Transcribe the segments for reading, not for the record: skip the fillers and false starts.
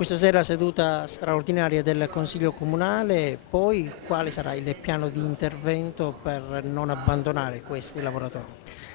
Questa sera seduta straordinaria del Consiglio Comunale, poi quale sarà il piano di intervento per non abbandonare questi lavoratori?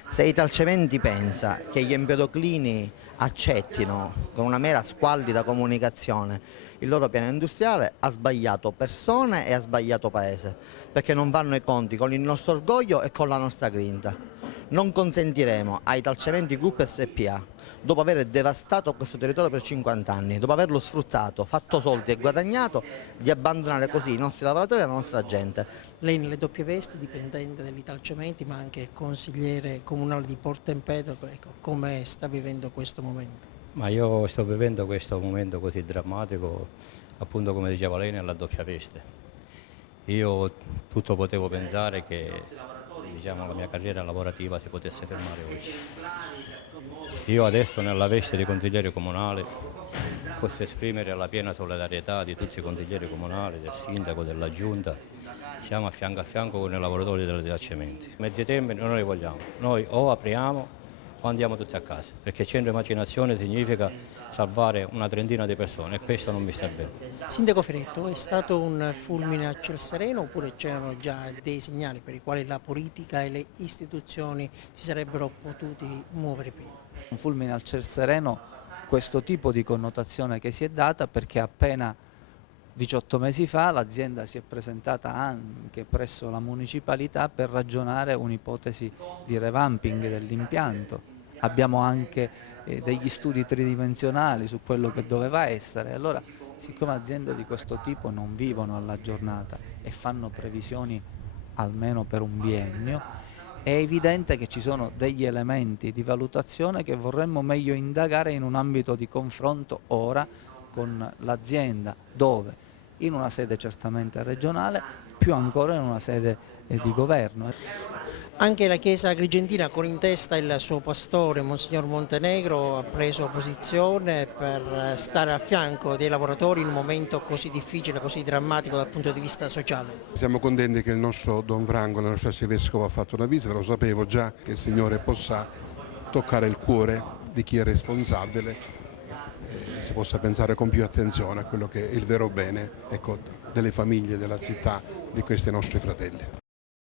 Se Italcementi pensa che gli empedoclini accettino con una mera squallida comunicazione il loro piano industriale, ha sbagliato persone e ha sbagliato paese, perché non vanno i conti con il nostro orgoglio e con la nostra grinta. Non consentiremo a Italcementi Group SPA, dopo aver devastato questo territorio per 50 anni, dopo averlo sfruttato, fatto soldi e guadagnato, di abbandonare così i nostri lavoratori e la nostra gente. Lei nelle doppie vesti, dipendente dell'Italcementi ma anche consigliere comunale di Porto Empedocle, ecco, come sta vivendo questo momento? Ma io sto vivendo questo momento così drammatico, appunto come diceva lei, nella doppia veste. Io tutto potevo pensare che la mia carriera lavorativa si potesse fermare oggi. Io adesso nella veste di consigliere comunale posso esprimere la piena solidarietà di tutti i consiglieri comunali, del sindaco, della giunta. Siamo a fianco con i lavoratori delle Italcementi. Mezzi termini non li vogliamo, noi o apriamo o andiamo tutti a casa, perché centro immaginazione significa salvare una trentina di persone e questo non mi sta bene. Sindaco Feretto, è stato un fulmine a ciel sereno oppure c'erano già dei segnali per i quali la politica e le istituzioni si sarebbero potuti muovere prima? Un fulmine al ciel sereno, questo tipo di connotazione che si è data perché appena 18 mesi fa l'azienda si è presentata anche presso la municipalità per ragionare un'ipotesi di revamping dell'impianto. Abbiamo anche degli studi tridimensionali su quello che doveva essere. Allora, siccome aziende di questo tipo non vivono alla giornata e fanno previsioni almeno per un biennio, è evidente che ci sono degli elementi di valutazione che vorremmo meglio indagare in un ambito di confronto ora con l'azienda, dove? In una sede certamente regionale, più ancora in una sede di governo. Anche la Chiesa Agrigentina, con in testa il suo pastore, Monsignor Montenegro, ha preso posizione per stare a fianco dei lavoratori in un momento così difficile, così drammatico dal punto di vista sociale. Siamo contenti che il nostro Don Franco, il nostro Arcivescovo, ha fatto una visita, lo sapevo già che il Signore possa toccare il cuore di chi è responsabile e si possa pensare con più attenzione a quello che è il vero bene, ecco, delle famiglie, della città, di questi nostri fratelli.